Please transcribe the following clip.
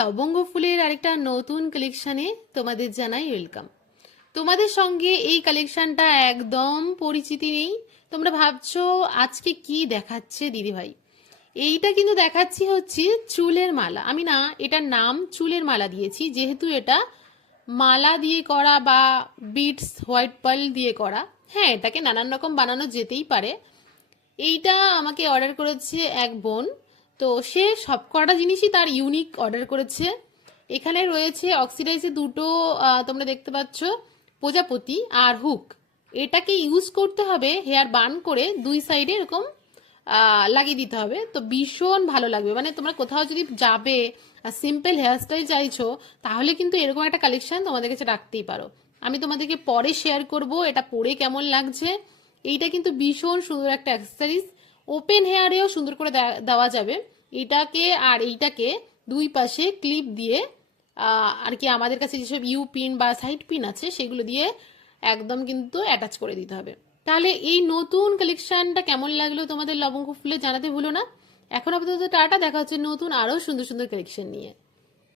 লবঙ্গ ফুলের আরেকটা নতুন কালেকশানে তোমাদের জানাই ওয়েলকাম। তোমাদের সঙ্গে এই কালেকশনটা একদম পরিচিতি নেই। তোমরা ভাবছো আজকে কি দেখাচ্ছে দিদিভাই। এইটা কিন্তু দেখাচ্ছি হচ্ছে চুলের মালা। আমি না এটার নাম চুলের মালা দিয়েছি, যেহেতু এটা মালা দিয়ে করা বা বিটস হোয়াইট পার্ল দিয়ে করা। হ্যাঁ, এটাকে নানান রকম বানানো যেতেই পারে। এইটা আমাকে অর্ডার করেছে এক বোন। তো সে সব কটা জিনিসই তার ইউনিক অর্ডার করেছে। এখানে রয়েছে অক্সিডাইজে দুটো, তোমরা দেখতে পাচ্ছ, প্রজাপতি আর হুক। এটাকে ইউজ করতে হবে হেয়ার বান করে দুই সাইডে এরকম লাগিয়ে দিতে হবে। তো ভীষণ ভালো লাগবে, মানে তোমরা কোথাও যদি যাবে আর সিম্পল হেয়ারস্টাইল চাইছো, তাহলে কিন্তু এরকম একটা কালেকশন তোমাদের কাছে রাখতেই পারো। আমি তোমাদেরকে পরে শেয়ার করব এটা পরে কেমন লাগছে। এইটা কিন্তু ভীষণ সুন্দর একটা অ্যাক্সেসরিজ, ওপেন হেয়ারেও সুন্দর করে দেওয়া যাবে। এটাকে আর এইটাকে দুই পাশে ক্লিপ দিয়ে আর কি আমাদের কাছে যেসব ইউ পিন বা সাইড পিন আছে সেগুলো দিয়ে একদম কিন্তু অ্যাটাচ করে দিতে হবে। তাহলে এই নতুন কালেকশনটা কেমন লাগলো তোমাদের লবঙ্গ ফুলে জানাতে ভুলো না। এখন আপাতত টাটা, দেখা হচ্ছে নতুন আরও সুন্দর সুন্দর কালেকশন নিয়ে।